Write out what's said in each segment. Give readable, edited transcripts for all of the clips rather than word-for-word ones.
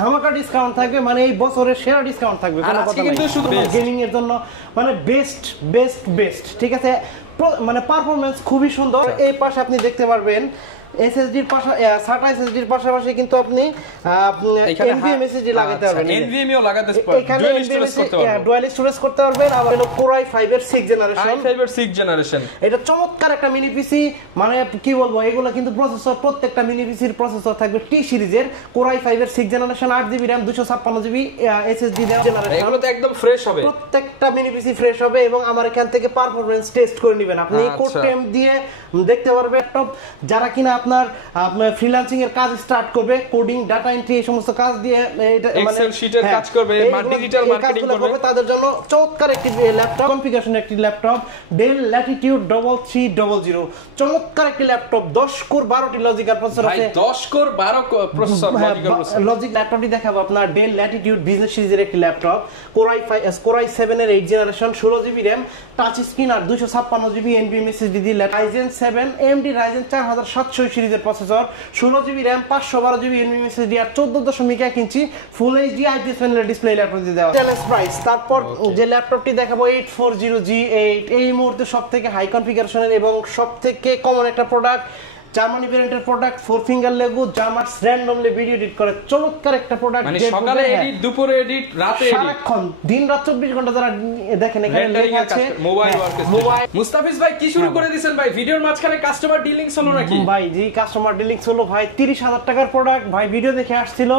ধামাকা ডিসকাউন্ট থাকবে, মানে এই বছরের সেরা ডিসকাউন্ট থাকবে। কোনো কথা নাই, কিন্তু শুধু গেমিং এর জন্য মানে বেস্ট ঠিক আছে, মানে পারফরম্যান্স খুবই সুন্দর। এই পাশে আপনি দেখতে পারবেন এসএসডির পাশাপাশি SATA এসএসডির পাশাপাশি কিন্তু আপনি এনভিএমই এসএসডি লাগাতে পারবেন, এনভিএমইও লাগাতে পারবেন, ডুয়াল স্টোরেজ করতে পারবেন। আবার হলো Core i5 এর 6 জেনারেশন। এটা চমৎকার একটা মিনি পিসি, মানে কি বলবো, এগুলো কিন্তু প্রসেসর, প্রত্যেকটা মিনি পিসির প্রসেসর থাকবে টি সিরিজের Core i5 এর 6 generation, 8GB RAM 256GB SSD generation. এগুলো তো একদম ফ্রেশ হবে, প্রত্যেকটা মিনি পিসি ফ্রেশ হবে। এবং আমার এখান থেকে পারফরম্যান্স টেস্ট করে নেবেন আপনি, কোড টেম দিয়ে দেখতে পারবেন। ল্যাপটপ যারা কিনা আপনার ফ্রিল্যান্সিং এর কাজ স্টার্ট করবে, কোডিং, ডাটা এন্ট্রি, এই সমস্ত কাজ দিয়ে এটা মানে এক্সেল শীটের কাজ করবে, ডিজিটাল মার্কেটিং করবে, তাদের জন্য চমৎকার একটি ল্যাপটপ কনফিগারেশন, একটি ল্যাপটপ Dell Latitude 3300, চমৎকার একটি ল্যাপটপ, 10 কোর 12টি লজিক্যাল প্রসেসর আছে। 10 কোর 12 প্রসেসর লজিক ল্যাপটপটি দেখাবো আপনার Dell Latitude বিজনেস সিরিজের একটি ল্যাপটপ, Core i7 এর 8 generation, 16GB RAM, touch screen আর 256GB NVMe SSD দিয়ে Ryzen 7 AMD Ryzen 4700 সিরিজের processor, 16GB RAM, 512GB NVMe SSD আর 14.1 ইঞ্চি ফুল এইচডি IPS প্যানেলের ডিসপ্লে ল্যাপটপ দিয়ে দেওয়া চ্যালেঞ্জ প্রাইস। তারপর যে ল্যাপটপটি দেখাবো 840G8, এই মুহূর্তে সবথেকে হাই কনফিগারেশনের এবং সবথেকে কমন একটা প্রোডাক্ট, জার্মানি ভেরিয়েন্টের প্রোডাক্ট, 4 ফিঙ্গার লেগু, জামার র‍্যান্ডমলি ভিডিও এডিট করে চমৎকার একটা প্রোডাক্ট, মানে সকালে এডিট, দুপুরে এডিট, রাতে এডিট, সারাক্ষণ দিন রাত 24 ঘন্টা যারা দেখেন এখানে লেখা আছে মোবাইল ওয়ার্ক। মুস্তাফিজ ভাই কি শুরু করে দিয়েছেন ভাই? ভিডিওর মাঝখানে কাস্টমার ডিলিংস হলো নাকি? ভাই জি কাস্টমার ডিলিংস হলো ভাই, 30,000 টাকার প্রোডাক্ট ভাই, ভিডিও দেখে আসছিল,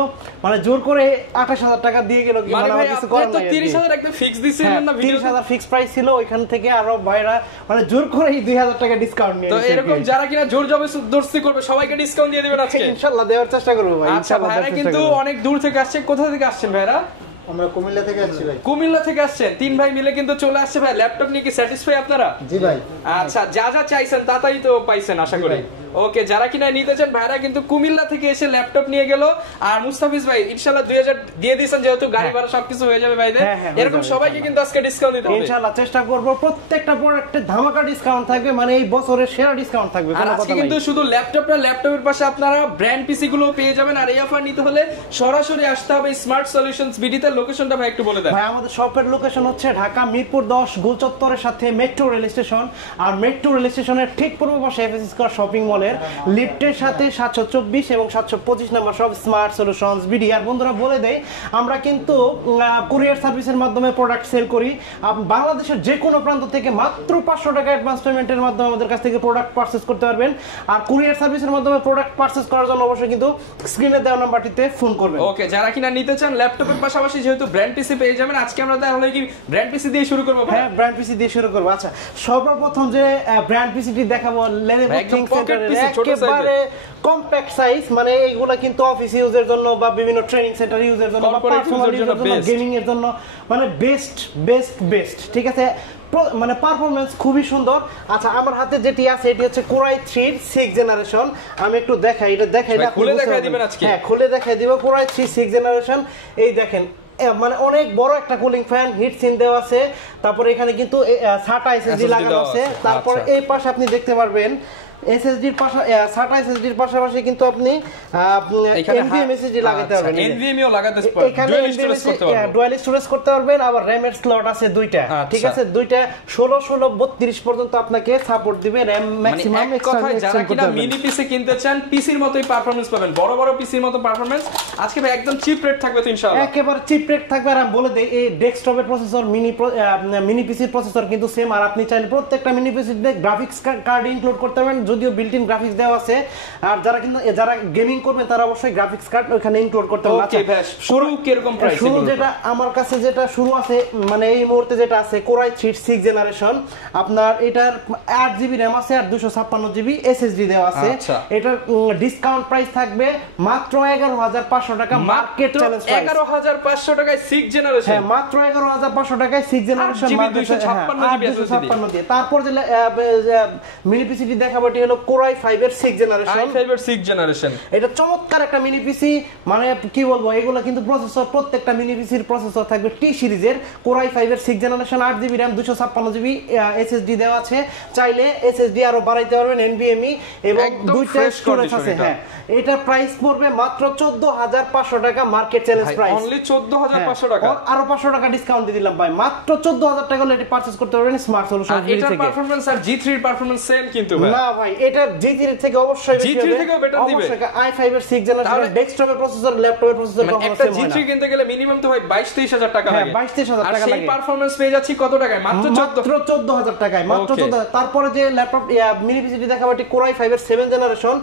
মানে জোর করে 28,000 টাকা দিয়ে গেল। কি মানে ভাই কিছু করার নাই, 30,000 একদম ফিক্স দিছিলেন না? ভিডিও 30,000 ফিক্স প্রাইস ছিল, ওইখান থেকে আরো ভাইরা মানে জোর করে 2,000 টাকা ডিসকাউন্ট নিয়ে। তো এরকম যারা কিনা জোর জবরদস্তি করবে সবাইকে ডিসকাউন্ট দিয়ে দিবেন আজকে ইনশাআল্লাহ, দেওয়ার চেষ্টা করব ভাই। আচ্ছা ভাইরা কিন্তু অনেক দূর থেকে আসছে, কোথা থেকে আসছেন ভাইরা? আমরা কুমিল্লা থেকে আসছি ভাই। কুমিল্লা থেকে আসছেন, তিন ভাই মিলে কিন্তু চলে আসছে ভাই। ল্যাপটপ নিয়ে কি স্যাটিসফাই আপনারা? জি ভাই। আচ্ছা, যা যা চাইছেন তাই তো পাইছেন আশা করি। ওকে, যারা কিনা নিতে চান ভাইরা কিন্তু কুমিল্লা থেকে এসে ল্যাপটপ নিয়ে গেল। আর মুস্তাফিজ ভাই ইনশাআল্লাহ 2000 দিয়ে দিয়েছেন, যেহেতু গাড়ি ভাড়া সবকিছু হয়ে যাবে ভাইদের, এরকম সবাইকে কিন্তু আজকে ডিসকাউন্ট দিতে হবে ইনশাআল্লাহ। চেষ্টা করব প্রত্যেকটা প্রোডাক্টে ধামাকা ডিসকাউন্ট থাকবে, মানে এই বছরের সেরা ডিসকাউন্ট থাকবে। আর আজকে কিন্তু শুধু ল্যাপটপ না, ল্যাপটপের পাশে আপনারা ব্র্যান্ড পিসি গুলো পেয়ে যাবেন। আর এই অফার নিতে হলে সরাসরি আসতে হবে স্মার্ট সলিউশনস বিডিতে। লোকেশনটা ভাই একটু বলে দেন ভাই। আমাদের শপের লোকেশন হচ্ছে ঢাকা মিরপুর 10 গোল চত্বরের সাথে মেট্রো রেল স্টেশন, আর মেট্রো রেল স্টেশনের ঠিক পূর্ব পাশে এফএস স্কয়ার শপিং মলের লিফটের সাথে 724 এবং 725 নম্বর সব স্মার্ট সলিউশনস বিডি। আর বন্ধুরা বলে দেই, আমরা কিন্তু কুরিয়ার সার্ভিসের মাধ্যমে প্রোডাক্ট সেল করি। বাংলাদেশের যে কোনো প্রান্ত থেকে মাত্র 500 টাকা অ্যাডভান্স পেমেন্টের মাধ্যমে আমাদের কাছ থেকে প্রোডাক্ট পারচেজ করতে পারবেন। আর কুরিয়ার সার্ভিসের মাধ্যমে প্রোডাক্ট পারচেজ করার জন্য অবশ্যই কিন্তু স্ক্রিনে দেওয়া নাম্বারটিতে ফোন করবেন। ওকে, যারা কিনা নিতে চান ল্যাপটপের পাশাপাশি যেহেতু ব্র্যান্ড পিসি পেয়ে যাবেন, আজকে আমরা তাহলে কি ব্র্যান্ড পিসি দিয়ে শুরু করব? হ্যাঁ, ব্র্যান্ড পিসি দিয়ে শুরু করব। আচ্ছা, সর্বপ্রথম যে ব্র্যান্ড পিসিটি দেখাবো Lenovo ThinkCentre একেবারে কম্প্যাক্ট সাইজ, মানে এইগুলা কিন্তু অফিস ইউজের জন্য বা বিভিন্ন ট্রেনিং সেন্টার ইউজের জন্য বা পার্সোনাল ইউজের জন্য, গেমিং এর জন্য মানে বেস্ট ঠিক আছে, মানে পারফরম্যান্স খুবই সুন্দর। আচ্ছা, আমার হাতে যেটি আছে এটি হচ্ছে Core i3 6 জেনারেশন। আমি একটু দেখাই, এটা দেখাই না, খুলে দেখাই দিবেন আজকে? হ্যাঁ, খুলে দেখাই দিব। Core i3 6 জেনারেশন, এই দেখেন মানে অনেক বড় একটা কুলিং ফ্যান, হিট সিন দেওয়া আছে। তারপর এখানে কিন্তু SATA এসএসডি লাগানো আছে। তারপর এই পাশে আপনি দেখতে পারবেন এসএসডির পাশাপাশি SATA এসএসডির পাশাপাশি কিন্তু আপনি NVMe SSD লাগাতে পারবেন, NVMeও লাগাতে পারবেন, ডুয়াল স্টোরেজ করতে পারবেন। আবার RAM এর স্লট আছে দুইটা, ঠিক আছে, দুইটা 16 32 পর্যন্ত আপনাকে সাপোর্ট দিবে। RAM ম্যাক্সিমাম কথায় যারা কিনা মিনি পিসি কিনতে চান, পিসির মতোই পারফরম্যান্স পাবেন, বড় পিসির মতো পারফরম্যান্স। আজকে ভাই একদম চিপ রেট থাকবে তো ইনশাআল্লাহ, একেবারে চিপ রেট থাকবে। আর আমি বলে দেই, এই ডেস্কটপের প্রসেসর মিনি পিসির প্রসেসর কিন্তু সেম। আর আপনি চাইলে প্রত্যেকটা মিনি পিসিতে গ্রাফিক্স কার্ড ইনক্লুড করতে পারবেন, যদিও বিল্ট ইন গ্রাফিক্স দেওয়া আছে। আর যারা গেমিং করবেন তারা অবশ্যই গ্রাফিক্স কার্ড ওখানে ইনক্লুড করতে পারবেন। ওকে ভাই, শুরু কি রকম প্রাইস? শুরু যেটা আমার কাছে যেটা শুরু আছে, মানে এই মুহূর্তে যেটা আছে Core i3 6 জেনারেশন, আপনার এটার 8GB RAM আছে আর 256GB SSD দেওয়া আছে। এটার ডিসকাউন্ট প্রাইস থাকবে মাত্র 11,500 টাকা, মার্কেট চ্যালেঞ্জ প্রাইস 11,500 টাকায় 6 জেনারেশন। হ্যাঁ, মাত্র 11,500 টাকায় 6 জেনারেশন, 256GB SSD দিয়ে। তারপর যে মিনি পিসিটি দেখাবো এটি হলো Core i5 এর 6 জেনারেশন। i5 এর 6 জেনারেশন। এটা চমৎকার একটা মিনি পিসি, মানে কি বলবো, এগুলো কিন্তু প্রসেসর, প্রত্যেকটা মিনি পিসির প্রসেসর থাকবে টি সিরিজের Core i5 এর 6 generation, 8GB RAM, 256GB SSD দেওয়া আছে। চাইলে SSD আরো বাড়াইতে পারবেন NVMe, এবং দুইটা স্টোরেজ আছে। হ্যাঁ, এটার প্রাইস পড়বে মাত্র 14500 টাকা, মার্কেট চ্যালেঞ্জ প্রাইস। অনলি 14500 টাকা। আরো 500 টাকা ডিসকাউন্ট দিয়ে দিলাম ভাই, মাত্র 14000 টাকা হলে এটা পারচেজ করতে পারবেন স্মার্ট সলিউশন থেকে। এটার পারফরম্যান্স আর G3 এর পারফরম্যান্স সেম কিন্তু ভাই। না ভাই, এটা G3 থেকে অবশ্যই বেশি হবে, G3 থেকেও বেটার দিবে। অবশ্যই i5 এর 6 জেনারেশন ডেস্কটপের প্রসেসর, ল্যাপটপের প্রসেসর কখনো সেম হয় না। একটা G3 কিনতে গেলে মিনিমাম তো ভাই 22-23000 টাকা লাগে। 22-23000 টাকা লাগে। আর সেই পারফরম্যান্স পেয়ে যাচ্ছি কত টাকায়? মাত্র 14000 টাকায়, মাত্র 14000। তারপরে যে ল্যাপটপ মিনি পিসিটি দেখাবো, এটি Core i5 এর 7 generation,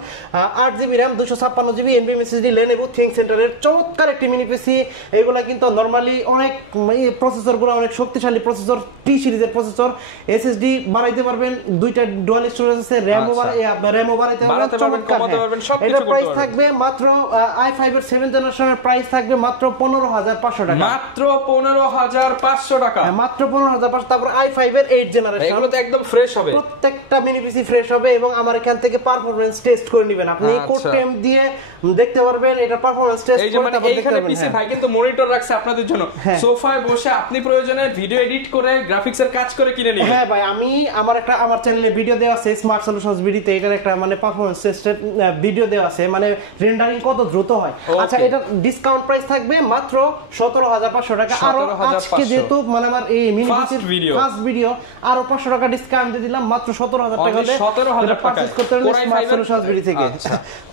8GB RAM, 256GB NVMe SSD, Lenovo ThinkCentre এর চমৎকার একটি মিনি পিসি। এগুলা কিন্তু নরমালি অনেক প্রসেসরগুলো অনেক শক্তিশালী প্রসেসর, টি সিরিজের প্রসেসর। SSD বাড়াইতে পারবেন, দুইটা ডুয়াল স্টোরেজ আছে, র‍্যামও বাড়াইতে পারবেন, কমাতে পারবেন, সবকিছু করতে পারবেন। এর প্রাইস থাকবে মাত্র i5 এর 7 জেনারেশনের প্রাইস থাকবে মাত্র 15500 টাকা, মাত্র 15500 টাকা, মাত্র 15500। তারপর i5 এর 8 জেনারেশন, এগুলো তো একদম ফ্রেশ হবে, প্রত্যেকটা মিনি পিসি ফ্রেশ হবে, এবং আমার এখান থেকে পারফরম্যান্স টেস্ট করে নেবেন। আপনি কোড টেম দিয়ে দেখতে পারবেন এটা পারফরম্যান্স টেস্ট করে তারপর দেখতে পারবেন। পিসি ভাই কিন্তু মনিটর রাখছে আপনাদের জন্য, সোফায় বসে আপনি প্রয়োজনে ভিডিও এডিট করে গ্রাফিক্সের কাজ করে কিনে নিবেন। হ্যাঁ ভাই, আমি আমার চ্যানেলে ভিডিও দেওয়া আছে স্মার্ট সলিউশনস ভিডিওতে, এটার একটা মানে পারফরম্যান্স টেস্টের ভিডিও দেওয়া আছে, মানে রেন্ডারিং কত দ্রুত হয়। আচ্ছা, এটা ডিসকাউন্ট প্রাইস থাকবে মাত্র 17500 টাকা। আর আজকে যেহেতু মানে আমার এই মিনি পিসির ফার্স্ট ভিডিও, আরো 500 টাকা ডিসকাউন্ট দিয়ে দিলাম, মাত্র 17000 টাকা হলে 17000 টাকা পারচেজ করতে পারবেন স্মার্ট সলিউশনস ভিডিও থেকে।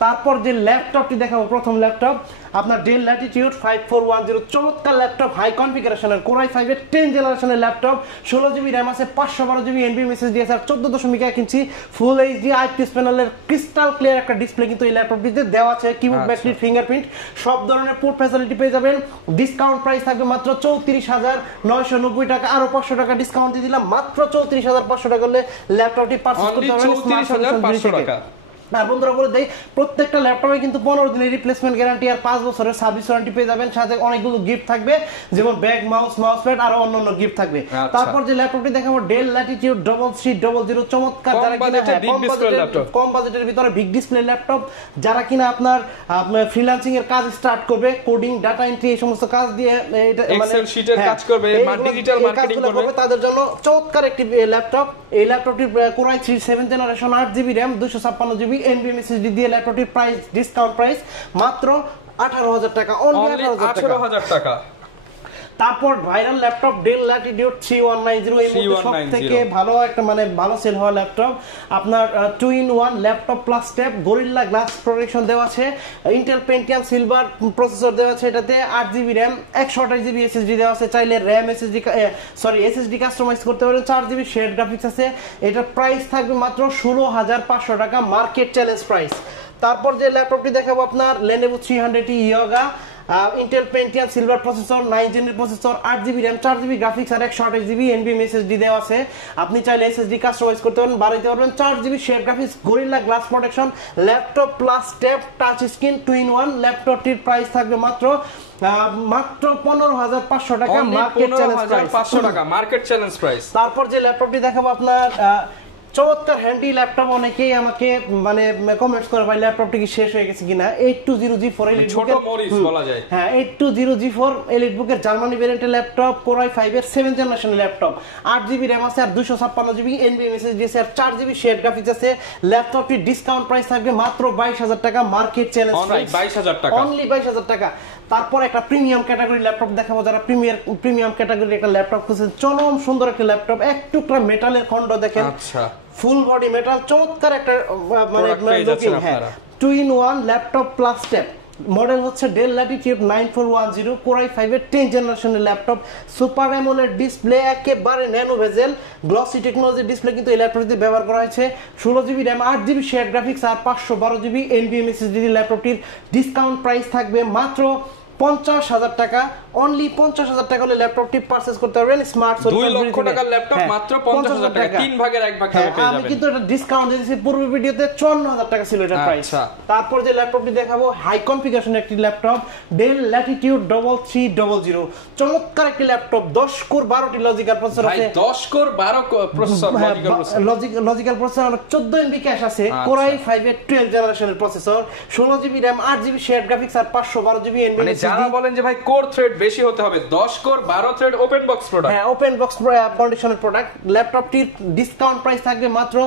তারপর যে ল্যাপটপটি দেখাবো, প্রথম ল্যাপটপ আপনার ডেল ল্যাটিটিউড 5410, চমৎকার ল্যাপটপ, হাই কনফিগারেশনের Core i5 এর 10 জেনারেশনের ল্যাপটপ, 16GB RAM আছে, 512GB NVMe SSD আছে, আর 14.1 ইঞ্চি ফুল এইচডি IPS প্যানেলের ক্রিস্টাল ক্লিয়ার একটা ডিসপ্লে কিন্তু এই ল্যাপটপটিতে দেওয়া আছে। কিবোর্ড, ব্যাকলিট, ফিঙ্গারপ্রিন্ট সব ধরনের পোর্ট ফ্যাসিলিটি পেয়ে যাবেন। ডিসকাউন্ট প্রাইস থাকবে মাত্র 34990 টাকা, আরো 500 টাকা ডিসকাউন্ট দিয়ে দিলাম, মাত্র 34500 টাকা হলে ল্যাপটপটি পারচেজ করতে পারবেন স্মার্ট সলিউশন থেকে। আর বন্ধুরা বলে দেই, প্রত্যেকটা ল্যাপটপে কিন্তু 15 দিনের রিপ্লেসমেন্ট গ্যারান্টি আর 5 বছরের সার্ভিস ওয়ারেন্টি পেয়ে যাবেন, সাথে অনেকগুলো গিফট থাকবে, যেমন ব্যাগ, মাউস প্যাড, আর অন্যান্য গিফট থাকবে। তারপর যে ল্যাপটপটি দেখাবো, ডেল ল্যাটিটিউড 3300, চমৎকার, যারা কিনা কম বাজেটের ভিতরে বিগ ডিসপ্লে ল্যাপটপ, যারা কিনা আপনার ফ্রিল্যান্সিং এর কাজ স্টার্ট করবে, কোডিং, ডাটা এন্ট্রি, এই সমস্ত কাজ দিয়ে এটা মানে এক্সেল শীটের কাজ করবে, ডিজিটাল মার্কেটিং করবে, তাদের জন্য চমৎকার একটি ল্যাপটপ। এই ল্যাপটপটির Core i3 7 generation, 8GB RAM, 256GB NVMe SSD দিয়ে ল্যাপটপটির প্রাইস, ডিসকাউন্ট প্রাইস মাত্র 18000 টাকা, অনলি 18000 টাকা। তারপর ভাইরাল ল্যাপটপ ডেল ল্যাটিটিউড 3190, এই মধ্যে সবথেকে ভালো একটা মানে ভালো সেল হওয়া ল্যাপটপ আপনার 2-in-1 laptop plus tab, গরিল্লা Glass protection দেওয়া আছে, ইন্টেল পেন্টিয়াম সিলভার প্রসেসর দেওয়া আছে, এটাতে 8GB RAM, 128GB SSD দেওয়া আছে, চাইলে RAM SSD কাস্টমাইজ করতে পারেন, 4GB শেয়ার গ্রাফিক্স আছে। এটার প্রাইস থাকবে মাত্র 16500 টাকা, মার্কেট চ্যালেঞ্জ প্রাইস। তারপর যে ল্যাপটপটি দেখাবো আপনার Lenovo 300 Yoga, Intel Pentium Silver processor, 9 জেনের processor, 8GB RAM, 4GB graphics, আর 128GB NVMe SSD দেওয়া আছে। আপনি চাইলে SSD কাস্টমাইজ করতে পারেন, বাড়াইতে পারবেন, 4GB share graphics, Gorilla Glass protection, laptop plus tab, touch screen, 2-in-1। ল্যাপটপটির প্রাইস থাকবে মাত্র 15500 টাকা, মার্কেট চ্যালেঞ্জ প্রাইস, 500 টাকা, মার্কেট চ্যালেঞ্জ প্রাইস। তারপর যে ল্যাপটপটি দেখাবো আপনার চমৎকার হ্যান্ডি ল্যাপটপ, অনেকেই আমাকে মানে কমেন্টস করে ভাই ল্যাপটপটি কি শেষ হয়ে গেছে কিনা। 8200G4 ছোট মরিচ বলা যায়, হ্যাঁ 8200G4 এলিট বুকের জার্মানি ভেরিয়েন্টের ল্যাপটপ, Core i5 এর 7 জেনারেশনের ল্যাপটপ, 8GB RAM আছে, আর 256GB NVMe SSD আছে, আর 4GB শেয়ার গ্রাফিক্স আছে। ল্যাপটপটির ডিসকাউন্ট প্রাইস থাকবে মাত্র 22000 টাকা, মার্কেট চ্যালেঞ্জ প্রাইস 22000 টাকা, অনলি 22000 টাকা। তারপর একটা প্রিমিয়াম ক্যাটাগরি ল্যাপটপ দেখাবো, যারা প্রিমিয়াম ক্যাটাগরির একটা ল্যাপটপ খুঁজছেন, চরম সুন্দর একটা ল্যাপটপ, এক টুকরা মেটালের খন্ড দেখেন, আচ্ছা ফুল বডি মেটাল, চমৎকার একটা মানে লুকিং, হ্যাঁ 2-in-1 laptop plus tab. Model হচ্ছে ডেল ল্যাটিটিউড 9410, Core i5 এর 10 জেনারেশনের ল্যাপটপ, সুপার অ্যামোলেড ডিসপ্লে, একেবারে nano bezel glossy technology display কিন্তু এই ল্যাপটপটিতে ব্যবহার করা হয়েছে। 16GB RAM, 8GB share graphics, আর 512GB NVMe SSD ল্যাপটপটির ডিসকাউন্ট প্রাইস থাকবে মাত্র 50000 টাকা, অনলি 50,000 টাকা হলে ল্যাপটপটি পারচেজ করতে পারবেন স্মার্ট সলিউশন 2 লক্ষ টাকার ল্যাপটপ মাত্র 50,000 টাকা, 3 ভাগের 1 ভাগ পেয়ে যাবেন। আমি কিন্তু এটা ডিসকাউন্ট দিয়েছি, পূর্ব ভিডিওতে 54,000 টাকা ছিল এটা প্রাইস। তারপর যে ল্যাপটপটি দেখাবো হাই কনফিগারেশন একটি ল্যাপটপ, ডেল ল্যাটিটিউড 3300, চমৎকার একটি ল্যাপটপ, 10 কোর 12টি লজিক্যাল প্রসেসর আছে। 10 core 12 processor, logical processor, 14 MB cache আছে, Core i5 এর 12 জেনারেশনের processor, 16 GB RAM, 8 GB shared graphics আর 512 জিবি এনভিএমই। মানে যারা বলেন যে ভাই কোর থ্রেড বেশি হতে হবে, 10 core 12 thread open box product. হ্যাঁ, ওপেন বক্স কন্ডিশনের প্রোডাক্ট। ল্যাপটপটির ডিসকাউন্ট প্রাইস থাকবে মাত্র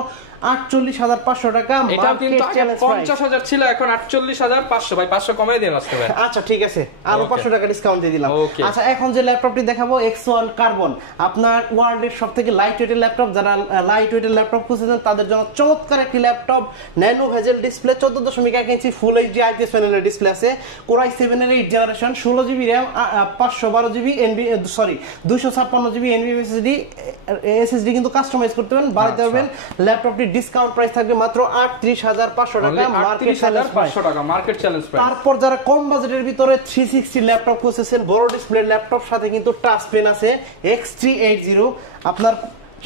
48,500 টাকা। এটা কিন্তু আগে 50,000 ছিল, এখন 48,500। ভাই 500 কমাই দেন আজকে ভাই। আচ্ছা ঠিক আছে, আরো 500 টাকা ডিসকাউন্ট দিয়ে দিলাম। আচ্ছা, এখন যে ল্যাপটপটি দেখাবো X1 কার্বন, আপনার ওয়ার্ল্ডের সবথেকে লাইট ওয়েটের ল্যাপটপ। যারা লাইট ওয়েটের ল্যাপটপ খুঁজছেন তাদের জন্য চমৎকার একটি laptop, nano bezel display, 14.1 inch full HD IPS প্যানেলের ডিসপ্লে আছে, Core i7 এর 8 generation, 16 GB RAM, 512 GB NV, sorry 256 GB NVMe SSD কিন্তু কাস্টমাইজ করতে পারবেন, বাড়াতে পারবেন। ল্যাপটপটি ডিসকাউন্ট প্রাইস থাকবে মাত্র 38,500 টাকা, মার্কেট চ্যালেঞ্জ প্রাইস। তারপর যারা কম বাজেটের ভিতরে 360 ল্যাপটপ খুঁজছেন, বড় ডিসপ্লে ল্যাপটপ, সাথে কিন্তু টাচ পেন আছে X380, আপনার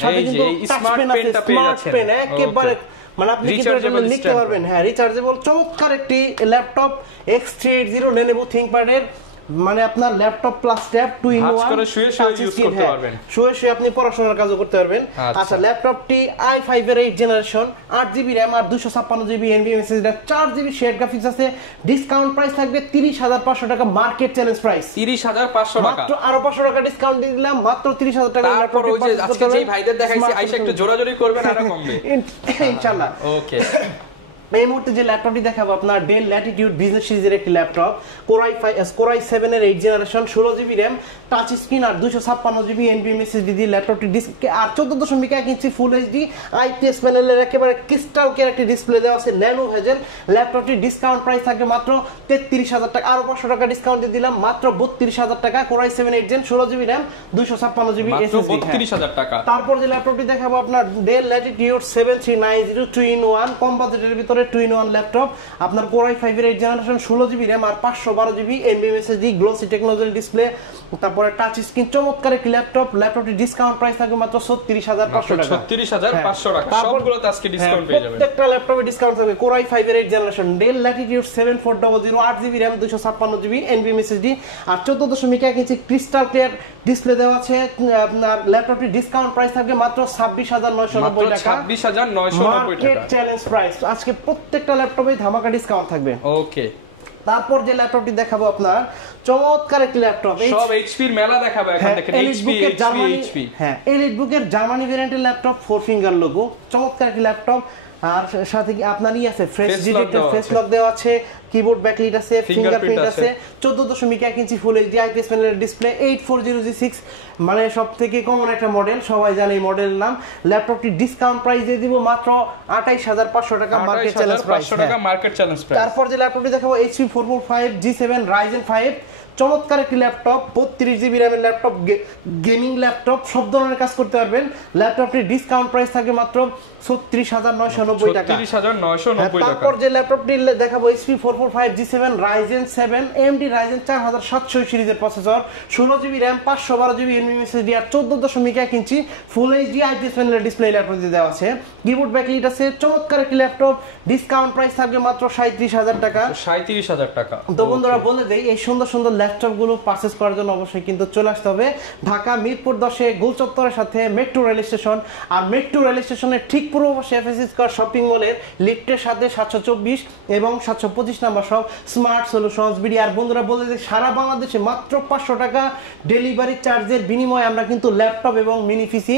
সাথে কিন্তু টাচ পেন আছে, স্মার্ট পেন একেবারে, মানে আপনি কিন্তু এটা লিখতে পারবেন। হ্যাঁ, রিচার্জেবল চমৎকার একটি ল্যাপটপ X380 Lenovo ThinkPad এর, মানে আপনার ল্যাপটপ প্লাস ট্যাব 2 in 1, শুয়ে ইউজ করতে পারবেন, শুয়ে আপনি পড়াশোনার কাজও করতে পারবেন। আচ্ছা, ল্যাপটপটি i5 এর 8 জেনারেশন, 8 জিবি RAM আর 256 GB NVMe SSD, 4 GB shared graphics আছে। ডিসকাউন্ট প্রাইস থাকবে 30,500 টাকা, মার্কেট চ্যালেঞ্জ প্রাইস 30,500 টাকা, মাত্র আরো 500 টাকা ডিসকাউন্ট দিয়ে দিলাম, মাত্র 30,000 টাকা। তারপর ওই যে আজকে যেই ভাইদের দেখাইছি আইসা একটু জোরাজোরি করবেন, আরো কমবে ইনশাআল্লাহ। ওকে, এই মুহূর্তে যে ল্যাপটপটি দেখাবো আপনার ডেল ল্যাটিটিউড বিজনেস সিরিজের একটি ল্যাপটপ, Core i7 এর 8 generation, 16 GB RAM, touch screen আর 256 জিবি এনভিএমই এসএসডি দিয়ে ল্যাপটপটি আর 14.1 ইঞ্চি ফুল এইচডি আইপিএস প্যানেলের একেবারে ক্রিস্টাল ক্লিয়ার একটি ডিসপ্লে দেওয়া আছে, ন্যানো ভেজেল। ল্যাপটপটির ডিসকাউন্ট প্রাইস থাকবে মাত্র 33,000 টাকা, আরো 500 টাকা ডিসকাউন্ট দিয়ে দিলাম, মাত্র 32,000 টাকা। Core i7 8 gen, 16 GB RAM, 256 GB SSD, 32,000 টাকা। তারপর যে ল্যাপটপটি দেখাবো আপনার ডেল ল্যাটিটিউড 7390 2 in 1, কম বাজেটের ভিতরে 2 in 1 ল্যাপটপ, আপনার Core i5 এর 8 জেনারেশন, 16 জিবি RAM আর 512 GB NVMe SSD, glossy technology display, তারপরে টাচ স্ক্রিন, চমৎকার একটি ল্যাপটপ। ল্যাপটপটির ডিসকাউন্ট প্রাইস থাকবে মাত্র 36,500 টাকা, 36,500 টাকা। সবগুলোতে আজকে ডিসকাউন্ট পেয়ে যাবেন, প্রত্যেকটা ল্যাপটপে ডিসকাউন্ট থাকবে। Core i5 এর 8 generation, Dell Latitude 7400, 8 GB RAM, 256 GB NVMe SSD আর 14.1 ইঞ্চি ক্রিস্টাল ক্লিয়ার ডিসপ্লে দেওয়া আছে। আপনার ল্যাপটপটির ডিসকাউন্ট প্রাইস থাকবে মাত্র 26,990 টাকা, 26,990 টাকা, মার্কেট চ্যালেঞ্জ প্রাইস। আজকে প্রত্যেকটা ল্যাপটপে ধামাকা ডিসকাউন্ট থাকবে। ওকে, তারপর যে ল্যাপটপটি দেখাবো আপনার চমৎকার একটি ল্যাপটপ, সব এইচপি এর মেলা দেখাবো এখন, দেখেন এইচপি। হ্যাঁ, এলিটবুকের জার্মানি ভেরিয়েন্টের ল্যাপটপ, 4 ফিঙ্গার লোগো, চমৎকার একটি ল্যাপটপ। আর সাথে কি আপনারই আছে ফেস ডিটেক্টর, ফেস লক দেওয়া আছে, কিবোর্ড ব্যাকলাইট আছে, ফিঙ্গারপ্রিন্ট আছে, 14.1 ইঞ্চি ফুল এইচডি আইপিএস প্যানেলের ডিসপ্লে, 8400G6, মানে সবথেকে কমন একটা মডেল, সবাই জানে এই মডেলের নাম। ল্যাপটপটি ডিসকাউন্ট প্রাইস দিয়ে দিব মাত্র 28,500 টাকা, মার্কেট চ্যালেঞ্জ প্রাইস। তারপর যে ল্যাপটপটি দেখাবো HP 445 G7 Ryzen 5, চমৎকার একটি ল্যাপটপ, 32 জিবি RAM এর ল্যাপটপ, গেমিং ল্যাপটপ, সব ধরনের কাজ করতে পারবেন। ল্যাপটপটির ডিসকাউন্ট প্রাইস থাকবে মাত্র 36,990 টাকা, 36,990 টাকা। তারপর যে ল্যাপটপটি দেখাবো HP 445 G7 Ryzen 7 AMD Ryzen 4700 সিরিজের processor, 16 GB RAM, 512 GB NVMe SSD আর 14.1 ইঞ্চি ফুল এইচডি আইপিএস প্যানেলের ডিসপ্লে ল্যাপটপটি দেওয়া আছে, কিবোর্ড ব্যাকলাইট আছে, চমৎকার একটি ল্যাপটপ। ডিসকাউন্ট প্রাইস থাকবে মাত্র 37,000 টাকা, 37,000 টাকা। তো বন্ধুরা বলে দেই, এই সুন্দর সুন্দর ল্যাপটপগুলো পারচেজ করার জন্য অবশ্যই কিন্তু চলে আসতে হবে ঢাকা মিরপুর 10-এ গোল চত্বরের সাথে মেট্রো রেল স্টেশন, আর মেট্রো রেল স্টেশনের ঠিক পূর্ব পাশে এফএসসি স্কয়ার শপিং মলের লিফটের সাথে 724 এবং 725 নাম্বার সব স্মার্ট সলিউশনস বিডি। আর বন্ধুরা বলে দেই, সারা বাংলাদেশে মাত্র 500 টাকা ডেলিভারি চার্জের বিনিময়ে আমরা কিন্তু ল্যাপটপ এবং মিনি পিসি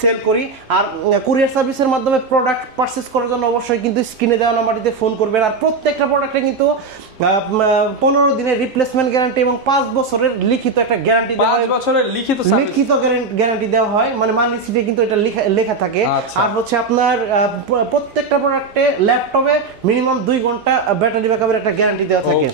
সেল করি। আর কুরিয়ার সার্ভিসের মাধ্যমে প্রোডাক্ট পারচেজ করার জন্য অবশ্যই কিন্তু স্ক্রিনে দেওয়া নাম্বারটিতে ফোন করবেন। আর প্রত্যেকটা প্রোডাক্টে কিন্তু 15 দিনের রিপ্লেসমেন্ট গ্যারান্টি এবং 5 বছরের লিখিত একটা গ্যারান্টি দেওয়া হয়, 5 বছরের লিখিত গ্যারান্টি দেওয়া হয়, মানে মানি সিটে কিন্তু এটা লেখা থাকে। আর হচ্ছে আপনার প্রত্যেকটা প্রোডাক্টে ল্যাপটপে মিনিমাম 2 ঘন্টা ব্যাটারি ব্যাকআপের একটা গ্যারান্টি দেওয়া থাকে।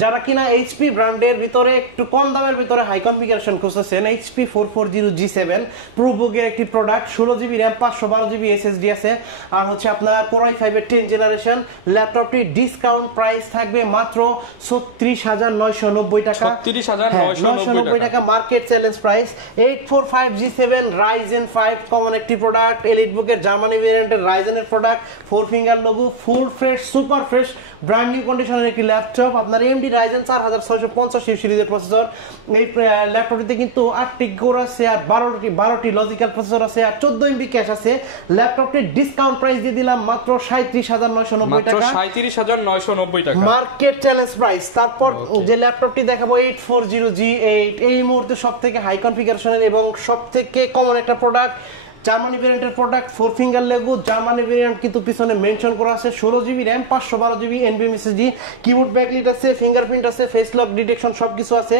যারা কিনা এইচপি ব্র্যান্ডের ভিতরে একটু কম দামের ভিতরে হাই কনফিগারেশন খুঁজতেছেন, এইচপি 440G7 প্রোবুকের একটি product, 16GB RAM 512GB SSD আছে, আর হচ্ছে আপনার Core i5 এর 10th জেনারেশন। ল্যাপটপটি ডিসকাউন্ট প্রাইস থাকবে মাত্র 36,990 টাকা, 36,990 টাকা market challenge price. 845G7 Ryzen 5 common একটি প্রোডাক্ট, এলিটবুকের জার্মানি ভেরিয়েন্টের রাইজেনের product, 4 finger logo, full fresh super fresh brand new কন্ডিশনের একটি ল্যাপটপ। আপনার AMD Ryzen 4650 সিরিজের প্রসেসর। এই ল্যাপটপটিতে কিন্তু 8টি কোর আছে আর 12টি লজিক্যাল প্রসেসর আছে আর 14 MB ক্যাশ আছে। ল্যাপটপটির ডিসকাউন্ট প্রাইস দিয়ে দিলাম মাত্র 37,990 টাকা, 37,990 টাকা মার্কেট চ্যালেঞ্জ প্রাইস। তারপর যে ল্যাপটপটি দেখাবো 840G8, এই মুহূর্তে সবথেকে হাই কনফিগারেশনের এবং সবথেকে কমন একটা প্রোডাক্ট, জার্মানি ভেরিয়েন্টের product, 4 finger logo Germany variant কিন্তু পিছনে মেনশন করা আছে, 16GB RAM 512GB NVMe SSD, keyboard backlit আছে, ফিঙ্গারপ্রিন্ট আছে, ফেস লক ডিটেকশন সবকিছু আছে।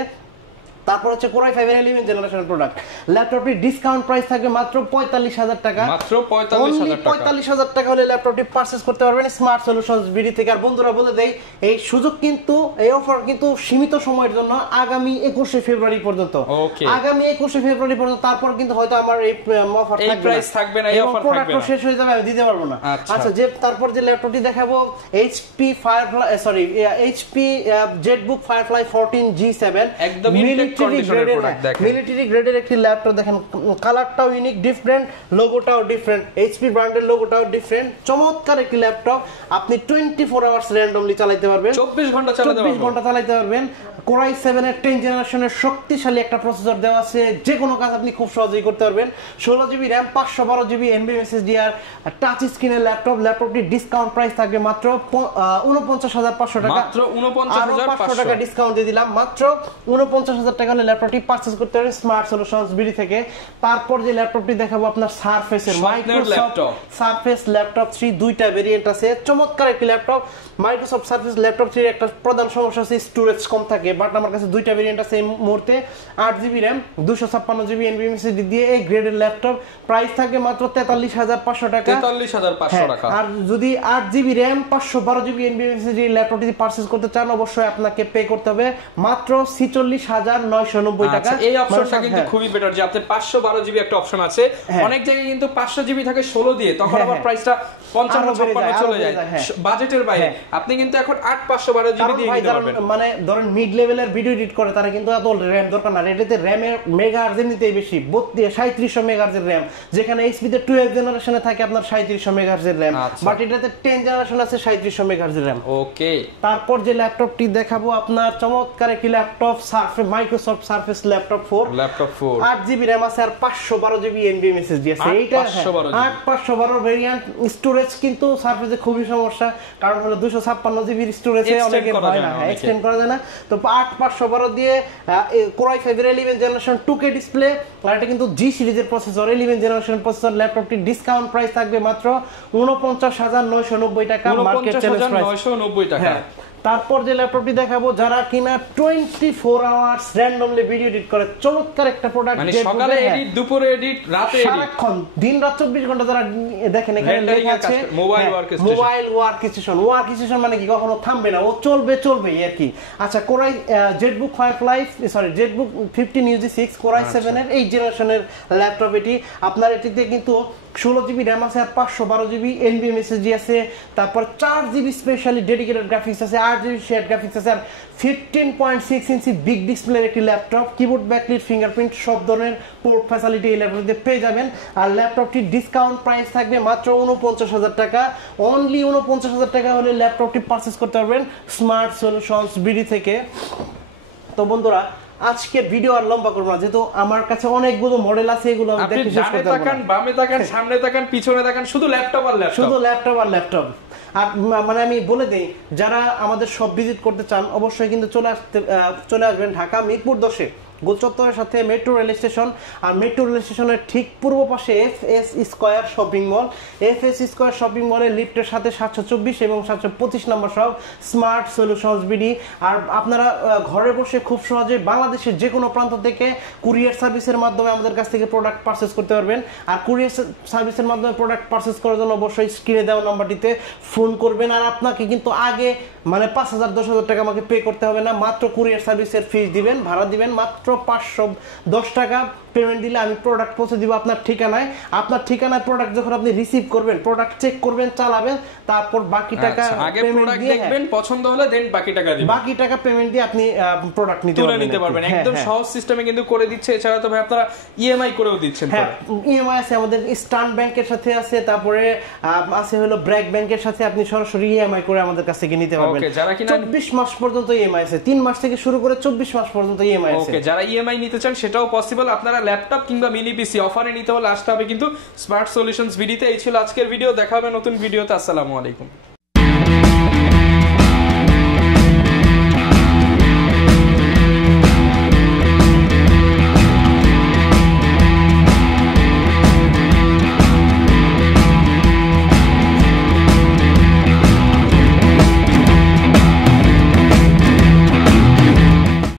তারপর হচ্ছে Core i5 এর 11th জেনারেশনের প্রোডাক্ট। ল্যাপটপটির ডিসকাউন্ট প্রাইস থাকবে মাত্র 45,000 টাকা, মাত্র 45,000 টাকা হলে ল্যাপটপটি পারচেজ করতে পারবেন স্মার্ট সলিউশনস বিডি থেকে। আর বন্ধুরা বলে দেই, এই সুযোগ কিন্তু, এই অফার কিন্তু সীমিত সময়ের জন্য, আগামী 21শে ফেব্রুয়ারি পর্যন্ত। আগামী 21শে ফেব্রুয়ারি পর্যন্ত, তারপর কিন্তু হয়তো আমার এই অফার থাকবে না, এই অফার থাকবে না, শেষ হয়ে যাবে, আমি দিতে পারবো না। আচ্ছা, যে তারপর যে ল্যাপটপটি দেখাবো HP ZBook Firefly 14G7, একদম মিলিটারি গ্রেডের একটি ল্যাপটপ। দেখেন কালারটাও ইউনিক, ডিফারেন্ট, লোগোটাও ডিফারেন্ট, এইচপি ব্র্যান্ডের লোগোটাও ডিফারেন্ট। চমৎকার একটি ল্যাপটপ, আপনি 24 আওয়ার্স র্যান্ডমলি চালাতে পারবেন, 24 ঘন্টা চালাতে পারবেন। Core i7 এর 10th জেনারেশনের শক্তিশালী একটা প্রসেসর দেওয়া আছে, যে কোনো কাজ আপনি খুব সহজেই করতে পারবেন। 16GB RAM 512GB NVMe SSD আর টাচ স্ক্রিনের ল্যাপটপ। ল্যাপটপটির ডিসকাউন্ট প্রাইস থাকবে মাত্র 49,500 টাকা, মাত্র 49,500 টাকা ডিসকাউন্ট দিয়ে দিলাম, মাত্র 49,000 টাকা হলে ল্যাপটপটি পারচেজ করতে পারবেন স্মার্ট সলিউশনস বিডি থেকে। তারপর যে ল্যাপটপটি দেখাবো আপনার সারফেসের, মাইক্রোসফট সারফেস ল্যাপটপ 3, দুইটা ভেরিয়েন্ট আছে, চমৎকার একটি ল্যাপটপ। মাইক্রোসফট সারফেস ল্যাপটপ 3 একটা প্রধান সমস্যা আছে স্টোরেজ কম থাকে, বাট আমার কাছে দুইটা ভেরিয়েন্ট আছে এই মুহূর্তে। 8GB RAM 256GB NVMe SSD দিয়ে এই গ্রেডের ল্যাপটপ, প্রাইস থাকবে মাত্র 43,500 টাকা, 43,500 টাকা। আর যদি 8GB RAM 512GB NVMe SSD ল্যাপটপটি পারচেজ করতে চান, অবশ্যই আপনাকে পে করতে হবে মাত্র 46,990 টাকা। এই অপশনটা কিন্তু খুবই বেটার, যে আপনার 512GB একটা অপশন আছে। অনেক জায়গায় কিন্তু 500GB থাকে 16 দিয়ে, তখন আবার প্রাইসটা 55-56 চলে যায় বাজেটের বাইরে। আপনি কিন্তু এখন 8/512GB দিয়ে নিতে পারবেন। মানে ধরেন মিড লেভেলের ভিডিও এডিট করে, তারা কিন্তু এত র‍্যাম দরকার না, এটাতে র‍্যামের মেগাহার্জ নিতেই বেশি, 3700 মেগাহার্জের র‍্যাম, যেখানে এইচপি তে 12th জেনারেশনে থাকে আপনার 3700 মেগাহার্জের র‍্যাম, বাট এটাতে 10th জেনারেশন আছে 3700 মেগাহার্জের র‍্যাম। ওকে, তারপর যে ল্যাপটপটি দেখাবো আপনার চমৎকার একটি laptop, surface Microsoft surface laptop 4, 8GB RAM আছে আর 512GB NVMe SSD আছে। এইটা 8/512 ভেরিয়েন্ট। স্টোরেজ কিন্তু সারফেসে খুবই সমস্যা, কারণ হলো 256GB স্টোরেজে অনেকে হয় না, এক্সটেন্ড করা যায় না। তো 8/512 দিয়ে Core i5 এর 11th জেনারেশন 2K ডিসপ্লে, আর এটা কিন্তু G সিরিজের প্রসেসর, 11th জেনারেশন প্রসেসর। ল্যাপটপটির ডিসকাউন্ট প্রাইস থাকবে মাত্র 49,990 টাকা, মার্কেট চ্যালেঞ্জ প্রাইস 49,990 টাকা। তারপর যে ল্যাপটপটি দেখাবো, যারা কিনা 24 আওয়ার্স র‍্যান্ডমলি ভিডিও এডিট করে, চমৎকার একটা প্রোডাক্ট, মানে সকালে এডিট, দুপুরে এডিট, রাতে এডিট, সারাক্ষণ দিন রাত 24 ঘন্টা যারা দেখেন, এখানে লেখা আছে মোবাইল ওয়ার্ক স্টেশন, মানে কি কখনো থামবে না, ও চলবে আর কি। আচ্ছা, Core ZBook Firefly ZBook 15UG6 Core i7 এর 8th জেনারেশনের ল্যাপটপ এটি। আপনার এটিতে কিন্তু 16GB RAM আছে আর 512GB NVMe SSD আছে, তারপর 4GB স্পেশালি ডেডিকেটেড গ্রাফিক্স আছে, 8GB শেয়ার্ড গ্রাফিক্স আছে আর 15.6 ইঞ্চি বিগ ডিসপ্লের একটি ল্যাপটপ। কিবোর্ড ব্যাকলিট, ফিঙ্গারপ্রিন্ট সব ধরনের পোর্ট ফ্যাসিলিটি এই ল্যাপটপটিতে পেয়ে যাবেন। আর ল্যাপটপটির ডিসকাউন্ট প্রাইস থাকবে মাত্র 49,000 টাকা, অনলি 49,000 টাকা হলে ল্যাপটপটি পারচেজ করতে পারবেন স্মার্ট সলিউশনস বিডি থেকে। তো বন্ধুরা, আজকের ভিডিও আর লম্বা করব না, যেহেতু আমার কাছে অনেকগুলো মডেল আছে, এগুলো আমি দেখে শেষ করতে পারবো না। তাকান, বামে তাকান, সামনে তাকান, পিছনে তাকান, শুধু ল্যাপটপ আর ল্যাপটপ, শুধু ল্যাপটপ আর ল্যাপটপ। আর মানে আমি বলে দেই, যারা আমাদের শপ ভিজিট করতে চান, অবশ্যই কিন্তু চলে আসবেন ঢাকা মিরপুর 10-এ গোল চত্বরের সাথে মেট্রো রেল স্টেশন, আর মেট্রো রেল স্টেশনের ঠিক পূর্ব পাশে FS square shopping mall. FS square shopping মলের লিফটের সাথে 724 এবং 725 নম্বর সব স্মার্ট সলিউশনস বিডি। আর আপনারা ঘরে বসে খুব সহজে বাংলাদেশের যে কোনো প্রান্ত থেকে কুরিয়ার সার্ভিসের মাধ্যমে আমাদের কাছ থেকে প্রোডাক্ট পারচেজ করতে পারবেন। আর কুরিয়ার সার্ভিসের মাধ্যমে প্রোডাক্ট পারচেজ করার জন্য অবশ্যই স্ক্রিনে দেওয়া নাম্বারটিতে ফোন করবেন। আর আপনাকে কিন্তু আগে মানে 5,000-10,000 টাকা আমাকে পে করতে হবে না, মাত্র কুরিয়ার সার্ভিসের ফিস দিবেন, ভাড়া দিবেন মাত্র 510 টাকা পেমেন্ট দিলে আমি প্রোডাক্ট পৌঁছে দিব আপনার ঠিকানায়। আপনার ঠিকানায় প্রোডাক্ট যখন আপনি রিসিভ করবেন, প্রোডাক্ট চেক করবেন, চালাবেন, তারপর বাকি টাকা আগে প্রোডাক্ট দেখবেন, পছন্দ হলে দেন বাকি টাকা দিবেন, বাকি টাকা পেমেন্ট দিয়ে আপনি প্রোডাক্ট নিতে পারবেন। একদম সহজ সিস্টেমে কিন্তু করে দিচ্ছে। এছাড়া তো ভাই আপনারা ইএমআই করেও দিচ্ছেন। হ্যাঁ, ইএমআই আছে আমাদের, স্টার্ন ব্যাংকের সাথে আছে, তারপরে আছে হলো ব্র্যাক ব্যাংকের সাথে, আপনি সরাসরি ইএমআই করে আমাদের কাছ থেকে নিতে পারবেন। 24 মাস পর্যন্ত ইএমআই আছে, 3 মাস থেকে শুরু করে 24 মাস পর্যন্ত ইএমআই আছে। ওকে, যারা ইএমআই নিতে চান সেটাও পসিবল। আপনারা ল্যাপটপ কিংবা মিনি পিসি অফারে নিতে হলে আসতে হবে কিন্তু স্মার্ট সলিউশনস ভিডিওতে। এই ছিল আজকের ভিডিও, দেখা হবে নতুন ভিডিওতে। আসসালামু আলাইকুম।